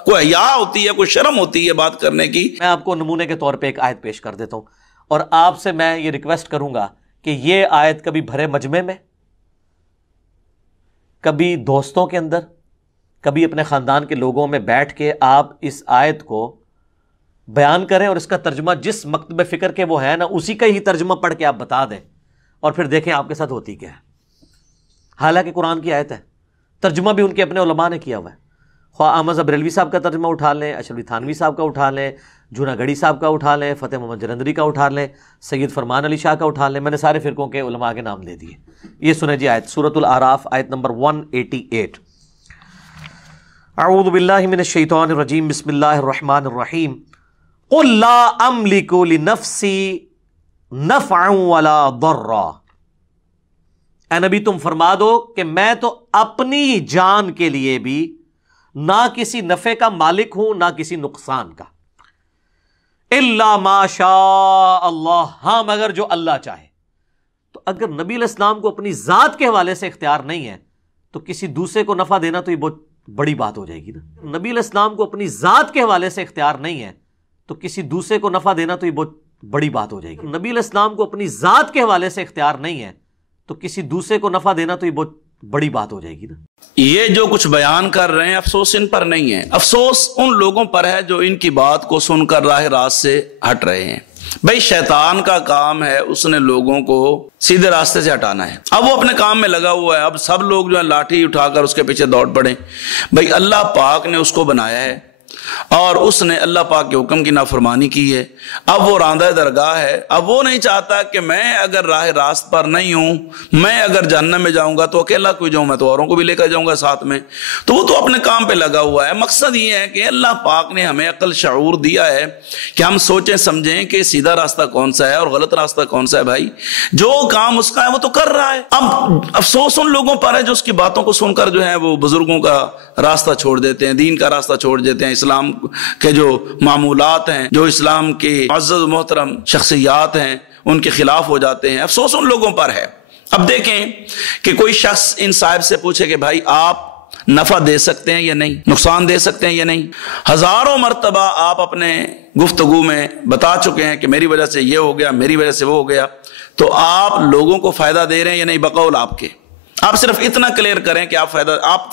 کوئی حیا ہوتی ہے، کوئی شرم ہوتی ہے بات کرنے کی۔ میں آپ کو نمونے کے طور پہ ایک آیت پیش کر دیتا ہوں، اور آپ سے میں یہ ریکویسٹ کروں گا کہ یہ آیت کبھی بھرے مجمع میں، کبھی دوستوں کے اندر، کبھی اپنے خاندان کے لوگوں میں بیٹھ کے آپ اس آیت کو بیان کریں، اور اس کا ترجمہ جس مکتب فکر کے وہ ہے نا اسی کا ہی ترجمہ پڑھ کے آپ بتا دیں، اور پھر دیکھیں آپ کے ساتھ ہوتی کیا ہے۔ حالانکہ قرآن کی آیت ہے، ترجمہ بھی ان کے اپنے علماء نے کیا ہوا ہے، خواہ احمد بریلوی صاحب کا ترجمہ اٹھا لیں، اشرفی تھانوی صاحب کا اٹھا لیں، جونا گڑھی صاحب کا اٹھا لیں، فتح محمد جلندری کا اٹھا لیں، سید فرمان علی شاہ کا اٹھا لیں، میں نے سارے فرقوں کے علماء کے نام دے دیے۔ یہ سنیں جی آیت، سورۃ الاعراف، آیت نمبر 188۔ اعوذ باللہ من الشیطان الرجیم، بسم اللہ الرحمن الرحیم۔ قل لا املک لنفسی نفعا ولا ضرا، اے نبی تم فرما دو کہ میں تو اپنی جان کے لیے بھی نہ کسی نفع کا مالک ہوں نہ کسی نقصان کا، الا ما شاء اللہ، ہاں مگر جو اللہ چاہے۔ تو اگر نبی علیہ السلام کو اپنی ذات کے حوالے سے اختیار نہیں ہے تو کسی دوسرے کو نفع دینا تو یہ بہت بڑی بات ہو جائے گی نا۔ نبی علیہ السلام کو اپنی ذات کے حوالے سے اختیار نہیں ہے تو کسی دوسرے کو نفع دینا تو یہ بہت بڑی بات ہو جائے گی۔ نبی علیہ السلام کو اپنی ذات کے حوالے سے اختیار نہیں ہے تو کسی دوسرے کو نفع دینا تو یہ بہت بڑی بات ہو جائے گی نا۔ یہ جو کچھ بیان کر رہے ہیں افسوس ان پر نہیں ہے، افسوس ان لوگوں پر ہے جو ان کی بات کو سن کر راہ راست سے ہٹ رہے ہیں۔ بھئی شیطان کا کام ہے اس نے لوگوں کو سیدھے راستے سے ہٹانا ہے، اب وہ اپنے کام میں لگا ہوا ہے، اب سب لوگ جو ہے لاٹھی اٹھا کر اس کے پیچھے دوڑ پڑیں۔ بھئی اللہ پاک نے اس کو بنایا ہے اور اس نے اللہ پاک کے حکم کی نافرمانی کی ہے، اب وہ راندہ درگاہ ہے، اب وہ نہیں چاہتا کہ میں اگر راہ راست پر نہیں ہوں، میں اگر جہنم میں جاؤں گا تو اکیلا کوئی جاؤں، میں تو اوروں کو بھی لے کر جاؤں گا ساتھ میں، تو وہ تو اپنے کام پہ لگا ہوا ہے۔ مقصد یہ ہے کہ اللہ پاک نے ہمیں عقل شعور دیا ہے کہ ہم سوچیں سمجھیں کہ سیدھا راستہ کون سا ہے اور غلط راستہ کون سا ہے۔ بھائی جو کام اس کا ہے وہ تو کر رہا ہے، اب افسوس ان لوگوں پر ہے جو اس کی باتوں کو سن کر جو ہے وہ بزرگوں کا راستہ چھوڑ دیتے ہیں، دین کا راستہ چھوڑ دیتے ہیں، اسلام کے جو معمولات ہیں، جو اسلام کے معزز و محترم شخصیات ہیں ان کے خلاف ہو جاتے ہیں۔ افسوس ان لوگوں پر ہے۔ اب دیکھیں کہ کوئی شخص ان صاحب سے پوچھے کہ بھائی آپ نفع دے سکتے ہیں یا نہیں، نقصان دے سکتے ہیں یا نہیں، ہزاروں مرتبہ آپ اپنے گفتگو میں بتا چکے ہیں کہ میری وجہ سے یہ ہو گیا، میری وجہ سے وہ ہو گیا، تو آپ لوگوں کو فائدہ دے رہے ہیں یا نہیں بقول آپ کے؟ آپ صرف اتنا کلیئر کریں کہ آپ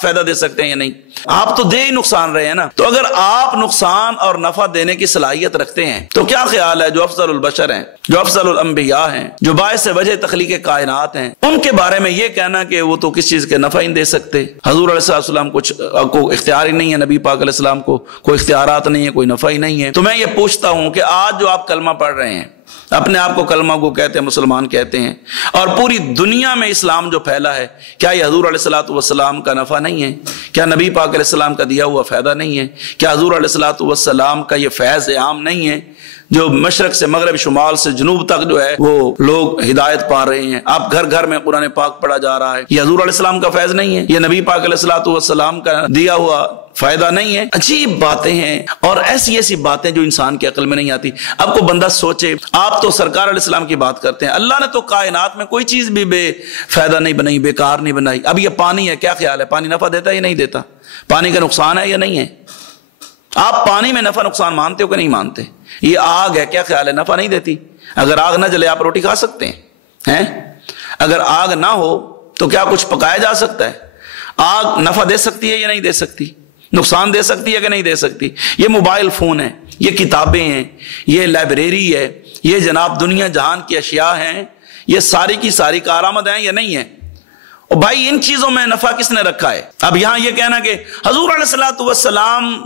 فائدہ دے سکتے ہیں یا نہیں، آپ تو دے ہی نقصان رہے ہیں نا۔ تو اگر آپ نقصان اور نفع دینے کی صلاحیت رکھتے ہیں تو کیا خیال ہے جو افضل البشر ہیں، جو افضل الانبیاء ہیں، جو باعث وجہ تخلیق کائنات ہیں، ان کے بارے میں یہ کہنا کہ وہ تو کس چیز کے نفع ہی نہیں دے سکتے، حضور علیہ السلام کو اختیار ہی نہیں ہے، نبی پاک علیہ السلام کو کوئی اختیارات نہیں ہے، کوئی نفع ہی نہیں ہے۔ تو میں یہ پوچھتا ہوں کہ آج جو آپ کلمہ پڑھ رہے ہیں، اپنے آپ کو کلمہ کو کہتے ہیں، مسلمان کہتے ہیں، اور پوری دنیا میں اسلام جو پھیلا ہے، کیا یہ حضور علیہ السلام کا نفع نہیں ہے؟ کیا نبی پاک علیہ السلام کا دیا ہوا فائدہ نہیں ہے؟ کیا حضور علیہ السلام کا یہ فیض عام نہیں ہے جو مشرق سے مغرب، شمال سے جنوب تک جو ہے وہ لوگ ہدایت پا رہے ہیں؟ آپ گھر گھر میں قرآن پاک پڑھا جا رہا ہے، یہ حضور علیہ السلام کا فیض نہیں ہے؟ یہ نبی پاک علیہ السلام کا دیا ہوا فائدہ نہیں ہے؟ عجیب باتیں ہیں اور ایسی ایسی باتیں جو انسان کی عقل میں نہیں آتی۔ اب کو بندہ سوچے، آپ تو سرکار علیہ السلام کی بات کرتے ہیں، اللہ نے تو کائنات میں کوئی چیز بھی بے فائدہ نہیں بنائی، بیکار نہیں بنائی۔ اب یہ پانی ہے، کیا خیال ہے پانی نفع دیتا ہے یا نہیں دیتا؟ پانی کا نقصان ہے یا نہیں ہے؟ آپ پانی میں نفع نقصان مانتے ہو کہ نہیں مانتے؟ یہ آگ ہے، کیا خیال ہے نفع نہیں دیتی؟ اگر آگ نہ جلے آپ روٹی کھا سکتے ہیں؟ اگر آگ نہ ہو تو کیا کچھ پکایا جا سکتا ہے؟ آگ نفع دے سکتی ہے یا نہیں دے سکتی؟ نقصان دے سکتی ہے کہ نہیں دے سکتی؟ یہ موبائل فون ہے، یہ کتابیں ہیں، یہ لائبریری ہے، یہ جناب دنیا جہان کی اشیاء ہیں، یہ ساری کی ساری کارآمد ہیں یا نہیں ہیں؟ اور بھائی ان چیزوں میں نفع کس نے رکھا ہے؟ اب یہاں یہ کہنا کہ حضور علیہ السلام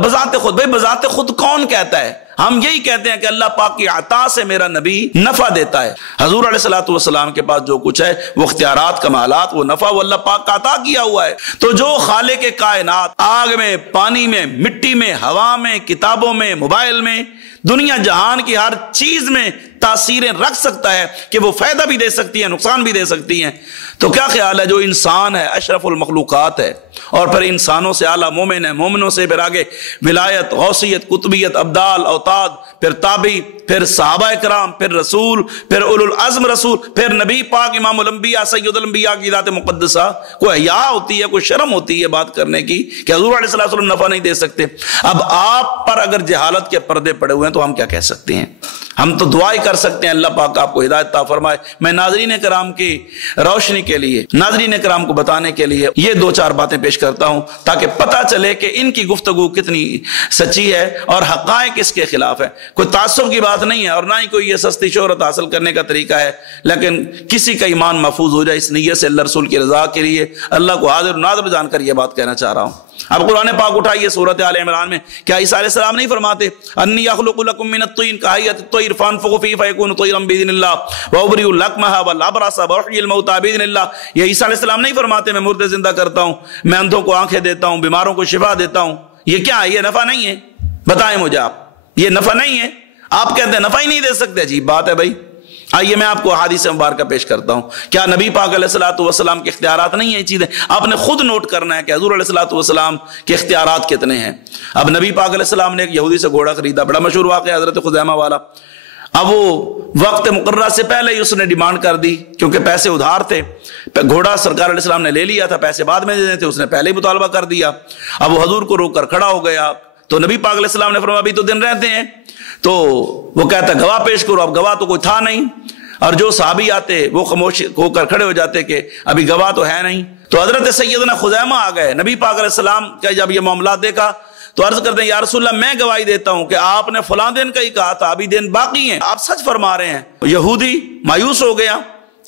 بذات خود، بھائی بذات خود کون کہتا ہے؟ ہم یہی کہتے ہیں کہ اللہ پاک کی عطا سے میرا نبی نفع دیتا ہے۔ حضور علیہ السلام کے پاس جو کچھ ہے وہ اختیارات، کمالات، وہ نفع وہ اللہ پاک کا عطا کیا ہوا ہے۔ تو جو خالق کائنات آگ میں، پانی میں، مٹی میں، ہوا میں، کتابوں میں، موبائل میں، دنیا جہان کی ہر چیز میں تاثیریں رکھ سکتا ہے کہ وہ فائدہ بھی دے سکتی ہے، نقصان بھی دے سکتی ہیں، تو کیا خیال ہے جو انسان ہے اشرف المخلوقات ہے، اور پھر انسانوں سے اعلیٰ مومن ہے، مومنوں سے پھر آگے ولایت، غوثیت، قطبیت، ابدال، اوتاد، پھر تابعی، پھر صحابہ کرام، پھر رسول، پھر اولو العزم رسول، پھر نبی پاک امام الانبیاء سید الانبیاء کی ذات مقدسہ. کوئی حیا ہوتی ہے، کوئی شرم ہوتی ہے بات کرنے کی کہ حضور علیہ الصلوۃ والسلام نفع نہیں دے سکتے. اب آپ پر اگر جہالت کے پردے پڑے ہوئے ہیں تو ہم کیا کہہ سکتے ہیں؟ ہم تو دعائیں کر سکتے ہیں اللہ پاک آپ کو ہدایت عطا فرمائے. میں ناظرین کرام کی روشنی کے لیے، ناظرین کرام کو بتانے کے لیے یہ 2-4 باتیں پیش کرتا ہوں تاکہ پتہ چلے کہ ان کی گفتگو کتنی سچی ہے اور حقائق اس کے خلاف ہے. کوئی تعصب کی بات نہیں ہے اور نہ ہی کوئی یہ سستی شہرت حاصل کرنے کا طریقہ ہے، لیکن کسی کا ایمان محفوظ ہو جائے اس نیت سے اللہ رسول کی رضا کے لیے اللہ کو حاضر و ناظر جان کر یہ بات کہنا چاہ رہا ہوں. اب قرآن پاک اٹھائیے سورۃ آل عمران میں، کیا عیسیٰ علیہ السلام نہیں فرماتے انی اخلق لکم من الطین کہیئۃ الطیر فانفخ فیہ فیکون طیرا باذن اللہ وابرئ الاکمہ والابرص واحیی الموتى باذن اللہ. یہ عیسیٰ علیہ السلام نہیں فرماتے میں مردے زندہ کرتا ہوں، میں اندھوں کو آنکھیں دیتا ہوں، بیماروں کو شفا دیتا ہوں؟ یہ کیا ہے؟ یہ نفع نہیں ہے؟ بتائیں مجھے آپ، یہ نفع نہیں ہے؟ آپ کہتے ہیں نفع ہی نہیں دے سکتے. عجیب بات ہے بھائی. آئیے میں آپ کو احادیث مبارکہ پیش کرتا ہوں. کیا نبی پاک علیہ الصلوۃ والسلام کے اختیارات نہیں ہیں؟ یہ چیزیں آپ نے خود نوٹ کرنا ہے کہ حضور علیہ الصلوۃ والسلام کے اختیارات کتنے ہیں. اب نبی پاک علیہ السلام نے ایک یہودی سے گھوڑا خریدا، بڑا مشہور واقعہ حضرت خزیمہ والا. اب وہ وقت مقررہ سے پہلے ہی اس نے ڈیمانڈ کر دی کیونکہ پیسے ادھار تھے. گھوڑا سرکار علیہ السلام نے لے لیا تھا، پیسے بعد میں دینے تھے، اس نے پہلے ہی مطالبہ کر دیا. اب وہ حضور کو روک کر کھڑا ہو گیا تو نبی پاک علیہ السلام نے فرمایا ابھی تو دن رہتے ہیں. تو وہ کہتا گواہ پیش کرو. اب گواہ تو کوئی تھا نہیں اور جو صحابی آتے وہ خاموش ہو کر کھڑے ہو جاتے کہ ابھی گواہ تو ہے نہیں. تو حضرت سیدنا خزیمہ آ گئے. نبی پاک علیہ السلام کا جب یہ معاملات دیکھا تو عرض کرتے ہیں یا رسول اللہ میں گواہی دیتا ہوں کہ آپ نے فلاں دن کا ہی کہا تھا، ابھی دن باقی ہیں، آپ سچ فرما رہے ہیں. یہودی مایوس ہو گیا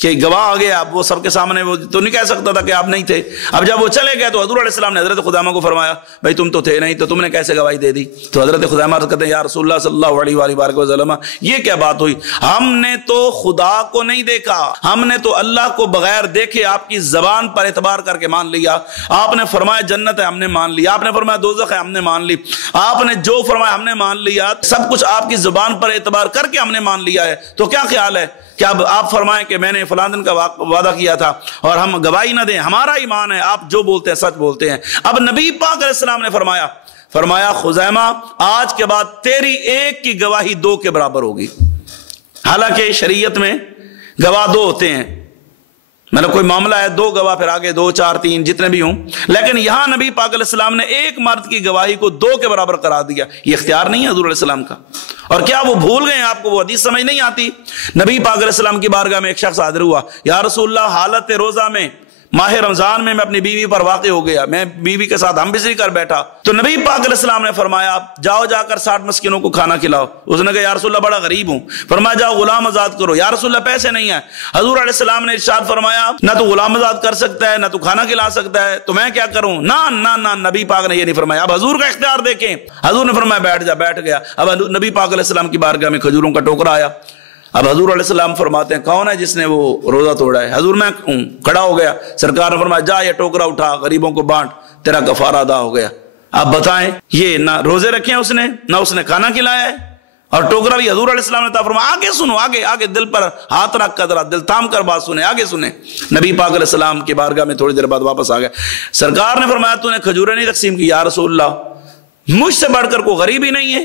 کہ گواہ آ گیا. اب وہ سب کے سامنے وہ تو نہیں کہہ سکتا تھا کہ آپ نہیں تھے. اب جب وہ چلے گئے تو حضور علیہ السلام نے حضرت خزیمہ کو فرمایا بھائی تم تو تھے نہیں تو تم نے کیسے گواہی دے دی؟ تو حضرت خزیمہ عرض کرتے ہیں یا رسول اللہ صلی اللہ علیہ وآلہ وسلم یہ کیا بات ہوئی؟ ہم نے تو خدا کو نہیں دیکھا، ہم نے تو اللہ کو بغیر دیکھے آپ کی زبان پر اعتبار کر کے مان لیا. آپ نے فرمایا جنت ہے ہم نے مان لیا، آپ نے فرمایا دوزخ ہے ہم نے مان لی، آپ نے جو فرمایا ہم نے مان لیا، سب کچھ آپ کی زبان پر اعتبار کر کے ہم نے مان لیا ہے. تو کیا خیال ہے کہ اب آپ فرمائیں کہ میں نے فلاں دن کا وعدہ کیا تھا اور ہم گواہی نہ دیں؟ ہمارا ایمان ہے آپ جو بولتے ہیں سچ بولتے ہیں. اب نبی پاک علیہ السلام نے فرمایا خزیمہ آج کے بعد تیری ایک کی گواہی 2 کے برابر ہوگی. حالانکہ شریعت میں گواہ 2 ہوتے ہیں، مطلب کوئی معاملہ ہے 2 گواہ، پھر آگے 2 4 3 جتنے بھی ہوں، لیکن یہاں نبی پاک علیہ السلام نے ایک مرد کی گواہی کو 2 کے برابر قرار دیا. یہ اختیار نہیں ہے حضور علیہ السلام کا. اور کیا وہ بھول گئے؟ آپ کو وہ حدیث سمجھ نہیں آتی؟ نبی پاک علیہ السلام کی بارگاہ میں ایک شخص حاضر ہوا، یا رسول اللہ حالت روزہ میں ماہ رمضان میں اپنی بیوی پر واقع ہو گیا، میں بیوی کے ساتھ ہم بستری کر بیٹھا. تو نبی پاک علیہ السلام نے فرمایا جاؤ جا کر 60 مسکینوں کو کھانا کھلاؤ. اس نے کہا یا رسول اللہ بڑا غریب ہوں. فرمایا جاؤ غلام آزاد کرو. یا رسول اللہ پیسے نہیں ہیں. حضور علیہ السلام نے ارشاد فرمایا نہ تو غلام آزاد کر سکتا ہے نہ تو کھانا کھلا سکتا ہے، تو میں کیا کروں؟ نہ نبی پاک نے یہ نہیں فرمایا. اب حضور کا اختیار دیکھیں. حضور نے فرمایا بیٹھ جا. بیٹھ گیا. اب نبی پاک علیہ السلام کی بارگاہ میں کھجوروں کا ٹوکرا آیا. اب حضور علیہ السلام فرماتے ہیں کون ہے جس نے وہ روزہ توڑا ہے؟ حضور میں ہوں. کھڑا ہو گیا. سرکار نے فرمایا جا یہ ٹوکرا اٹھا غریبوں کو بانٹ، تیرا کفارہ ادا ہو گیا. آپ بتائیں یہ نہ روزے رکھے ہیں اس نے، نہ اس نے کھانا کھلایا ہے، اور ٹوکرا بھی حضور علیہ السلام نے فرمایا آگے سنو، آگے دل پر ہاتھ رکھ کر دل تھام کر بات سنیں، آگے سنیں. نبی پاک علیہ السلام کی بارگاہ میں تھوڑی دیر بعد واپس آ گیا. سرکار نے فرمایا تو نے کھجوریں نہیں تقسیم کی؟ یا رسول اللہ مجھ سے بڑھ کر کوئی غریب ہی نہیں ہے.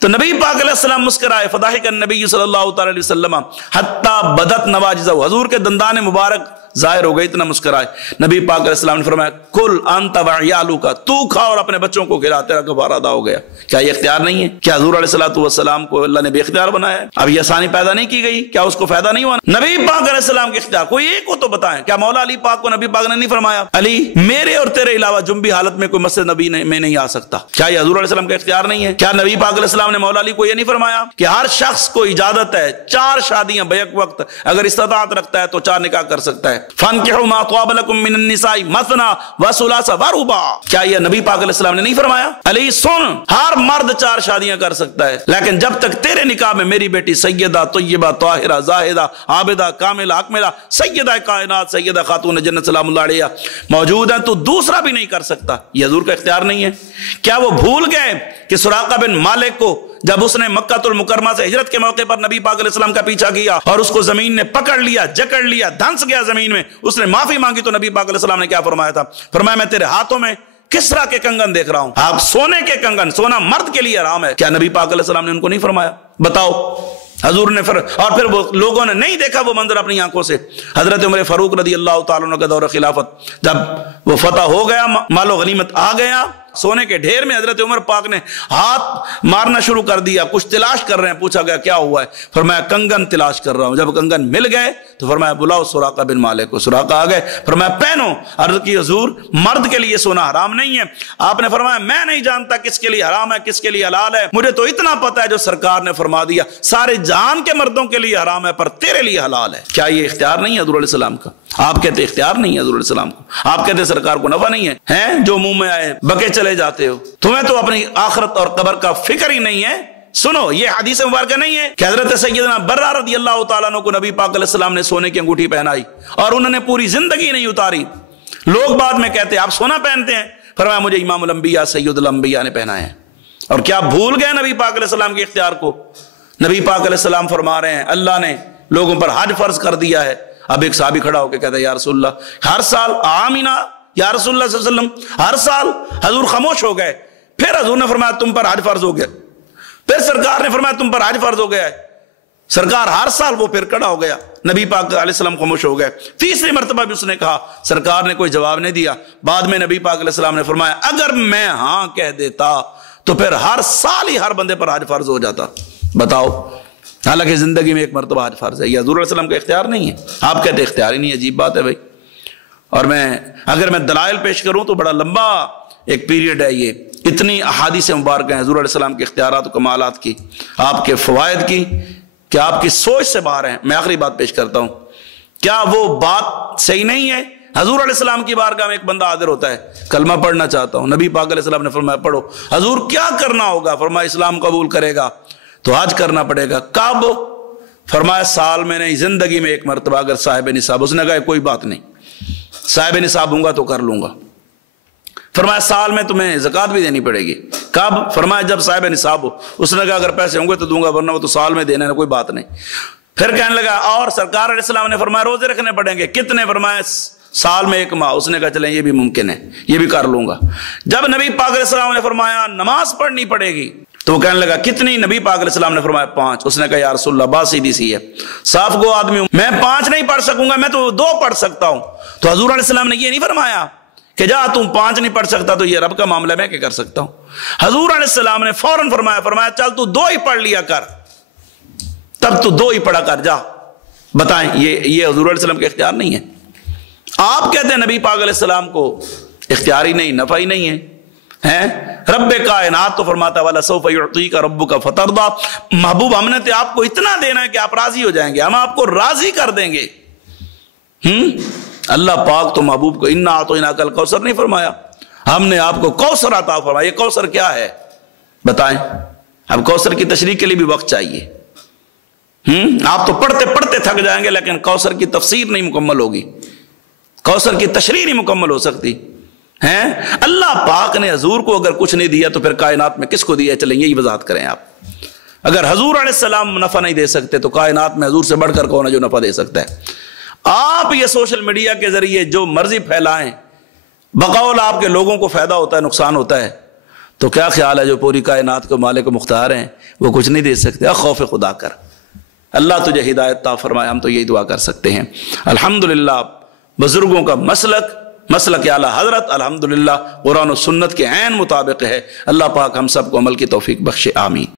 تو نبی پاک علیہ السلام مسکرائے. فضحک النبی صلی اللہ تعالی علیہ وسلم حتی بدت نواجزہ، حضور کے دندان مبارک ظاہر ہو گئی، اتنا مسکرائے. نبی پاک علیہ السلام نے فرمایا کل انت وعیالک، تو کھا اور اپنے بچوں کو کھلا، تیرا کفارہ ادا ہو گیا. کیا یہ اختیار نہیں ہے؟ کیا حضور علیہ السلام کو اللہ نے بے اختیار بنایا ہے؟ اب یہ آسانی پیدا نہیں کی گئی، کیا اس کو فائدہ نہیں ہوا؟ نبی پاک علیہ السلام کے اختیار کوئی ایک کو تو بتائیں. کیا مولا علی پاک کو نبی پاک نے نہیں فرمایا علی میرے اور تیرے علاوہ جنبی حالت میں کوئی مسجد نبی میں نہیں آ سکتا؟ کیا یہ حضور علیہ السلام کا اختیار نہیں ہے؟ کیا نبی پاک علیہ السلام نے مولا علی کو یہ نہیں فرمایا کہ ہر شخص کو اجازت ہے 4 شادیاں بیک وقت اگر استطاعت رکھتا ہے تو 4 نکاح کر سکتا ہے؟ فانکحوا ما طاب لکم من النساء مثنی وثلاث ورباع. کیا یہ نبی پاک علیہ السلام نے نہیں فرمایا؟ علی سن، ہر مرد 4 شادیاں کر سکتا ہے، لیکن جب تک تیرے نکاح میں میری بیٹی سیدہ طیبہ طاہرہ زاہدہ عابدہ کاملہ اکملہ سیدہ کائنات سیدہ خاتون جنت سلام اللہ علیہ موجود ہیں تو دوسرا بھی نہیں کر سکتا. یہ حضور کا اختیار نہیں ہے؟ کیا وہ بھول گئے کہ سراقہ بن مالک کو جب اس نے مکہ المکرمہ سے ہجرت کے موقع پر نبی پاک علیہ السلام کا پیچھا کیا اور اس کو زمین نے پکڑ لیا، جکڑ لیا، دھنس گیا زمین میں، اس نے معافی مانگی تو نبی پاک علیہ السلام نے کیا فرمایا تھا؟ فرمایا میں تیرے ہاتھوں میں کسرا کے کنگن دیکھ رہا ہوں، آپ سونے کے کنگن، سونا مرد کے لیے حرام ہے۔ کیا نبی پاک علیہ السلام نے ان کو نہیں فرمایا؟ بتاؤ حضور نے اور پھر وہ لوگوں نے نہیں دیکھا وہ منظر اپنی آنکھوں سے۔ حضرت عمر فاروق رضی اللہ تعالیٰ عنہ کا دور خلافت، جب وہ فتح ہو گیا، مال و غنیمت آ گیا، سونے کے ڈھیر میں حضرت عمر پاک نے ہاتھ مارنا شروع کر دیا، کچھ تلاش کر رہے ہیں، پوچھا گیا کیا ہوا ہے؟ فرمایا کنگن تلاش کر رہا ہوں۔ جب کنگن مل گئے تو فرمایا بلاؤ سراقہ بن مالک کو، سراقہ آ گئے، فرمایا پہنو۔ عرض کی حضور مرد کے لیے سونا حرام نہیں ہے۔ آپ نے فرمایا میں نہیں جانتا کس کے لیے حرام ہے کس کے لیے حلال ہے، مجھے تو اتنا پتا ہے جو سرکار نے فرما دیا، سارے جہان کے مردوں کے لیے حرام ہے پر تیرے لیے حلال ہے۔ کیا یہ اختیار نہیں ہے حضور علیہ السلام کا؟ آپ کہتے اختیار نہیں ہے حضور علیہ السلام کو، آپ کہتے سرکار کو نفع نہیں ہے، ہیں جو منہ میں آئے بکے چلے جاتے ہو، تمہیں تو اپنی آخرت اور قبر کا فکر ہی نہیں ہے۔ سنو یہ حدیث مبارکہ نہیں ہے کہ حضرت سیدنا برہ رضی اللہ تعالیٰ عنہ کو نبی پاک علیہ السلام نے سونے کی انگوٹھی پہنائی اور انہوں نے پوری زندگی نہیں اتاری۔ لوگ بعد میں کہتے ہیں آپ سونا پہنتے ہیں، فرمایا مجھے امام الانبیاء سید الانبیاء نے پہنا ہے۔ اور کیا بھول گئے نبی پاک علیہ السلام کے اختیار کو؟ نبی پاک علیہ السلام فرما رہے ہیں اللہ نے لوگوں پر حج فرض کر دیا ہے۔ اب ایک صحابی کھڑا ہو کے کہتا ہے یا رسول اللہ ہر سال آمینہ، یا رسول اللہ صلی اللہ علیہ وسلم ہر سال۔ حضور خاموش ہو گئے، پھر حضور نے فرمایا تم پر حج فرض ہو گیا، پھر سرکار نے فرمایا تم پر حج فرض ہو گیا ہے، سرکار ہر سال، وہ پھر کھڑا ہو گیا، نبی پاک علیہ السلام خاموش ہو گئے۔ تیسری مرتبہ بھی اس نے کہا، سرکار نے کوئی جواب نہیں دیا۔ بعد میں نبی پاک علیہ السلام نے فرمایا اگر میں ہاں کہہ دیتا تو پھر ہر سال ہی ہر بندے پر حج فرض ہو جاتا۔ بتاؤ، حالانکہ زندگی میں ایک مرتبہ حج فرض ہے، یہ حضور علیہ السلام کا اختیار نہیں ہے، آپ کہتے اختیار ہی نہیں ہے۔ عجیب بات ہے بھائی۔ اور اگر میں دلائل پیش کروں تو بڑا لمبا ایک پیریڈ ہے، یہ اتنی احادیث مبارکہ ہیں حضور علیہ السلام کے اختیارات و کمالات کی، آپ کے فوائد کی کہ آپ کی سوچ سے باہر ہیں۔ میں آخری بات پیش کرتا ہوں، کیا وہ بات صحیح نہیں ہے؟ حضور علیہ السلام کی بارگاہ میں ایک بندہ حاضر ہوتا ہے، کلمہ پڑھنا چاہتا ہوں، نبی پاک علیہ السلام نے فرمایا پڑھو۔ حضور کیا کرنا ہوگا؟ فرمایا اسلام قبول کرے گا تو حج کرنا پڑے گا۔ کب؟ فرمایا سال میں نہیں، زندگی میں ایک مرتبہ اگر صاحب نصاب۔ اس نے کہا کوئی بات نہیں، صاحب نصاب ہوں گا تو کر لوں گا۔ فرمایا سال میں تمہیں زکوٰۃ بھی دینی پڑے گی۔ کب؟ فرمایا جب صاحب نصاب ہو۔ اس نے کہا اگر پیسے ہوں گے تو دوں گا، ورنہ وہ تو سال میں دینا ہے، کوئی بات نہیں۔ پھر کہنے لگا اور سرکار علیہ السلام نے فرمایا روزے رکھنے پڑیں گے، کتنے؟ فرمایا سال میں 1 ماہ۔ اس نے کہا چلیں یہ بھی ممکن ہے، یہ بھی کر لوں گا۔ جب نبی پاک علیہ السلام نے فرمایا نماز پڑھنی پڑے گی تو وہ کہنے لگا کتنی؟ نبی پاک علیہ السلام نے فرمایا 5۔ اس نے کہا یا رسول اللہ بات سیدھی سی ہے، صاف گو آدمی ہوں، میں 5 نہیں پڑھ سکوں گا، میں تو 2 پڑھ سکتا ہوں۔ تو حضور علیہ السلام نے یہ نہیں فرمایا کہ جا تم 5 نہیں پڑھ سکتا تو یہ رب کا معاملہ، میں کیا کر سکتا ہوں؟ حضور علیہ السلام نے فوراً فرمایا چل تو 2 ہی پڑھ لیا کر، تب تو 2 ہی پڑھا کر جا۔ بتائیں یہ حضور علیہ السلام کا اختیار نہیں ہے؟ آپ کہتے ہیں نبی پاک علیہ السلام کو اختیار ہی نہیں، نفع ہی نہیں ہے۔ رب کائنات تو فرماتا والا سوف یعطیک ربک فترضی، محبوب ہم نے تو آپ کو اتنا دینا ہے کہ آپ راضی ہو جائیں گے، ہم آپ کو راضی کر دیں گے۔ اللہ پاک تو محبوب کو انا اعطیناک الکوثر نہیں فرمایا، ہم نے آپ کو کوثر عطا فرمایا۔ یہ کوثر کیا ہے بتائیں؟ اب کوثر کی تشریح کے لیے بھی وقت چاہیے۔ آپ تو پڑھتے پڑھتے تھک جائیں گے لیکن کوثر کی تفسیر نہیں مکمل ہوگی، کوثر کی تشریح نہیں مکمل ہو سکتی۔ اللہ پاک نے حضور کو اگر کچھ نہیں دیا تو پھر کائنات میں کس کو دیا؟ چلیں یہی وضاحت کریں آپ۔ اگر حضور علیہ السلام نفع نہیں دے سکتے تو کائنات میں حضور سے بڑھ کر کون ہے جو نفع دے سکتا ہے؟ آپ یہ سوشل میڈیا کے ذریعے جو مرضی پھیلائیں، بقول آپ کے لوگوں کو فائدہ ہوتا ہے نقصان ہوتا ہے، تو کیا خیال ہے جو پوری کائنات کو مالک و مختار ہیں وہ کچھ نہیں دے سکتے؟ خوف خدا کر، اللہ تجھے ہدایت عطا فرمائے، ہم تو یہی دعا کر سکتے ہیں۔ الحمدللہ بزرگوں کا مسلک اعلیٰ حضرت الحمدللہ قرآن و سنت کے عین مطابق ہے۔ اللہ پاک ہم سب کو عمل کی توفیق بخشے، آمین۔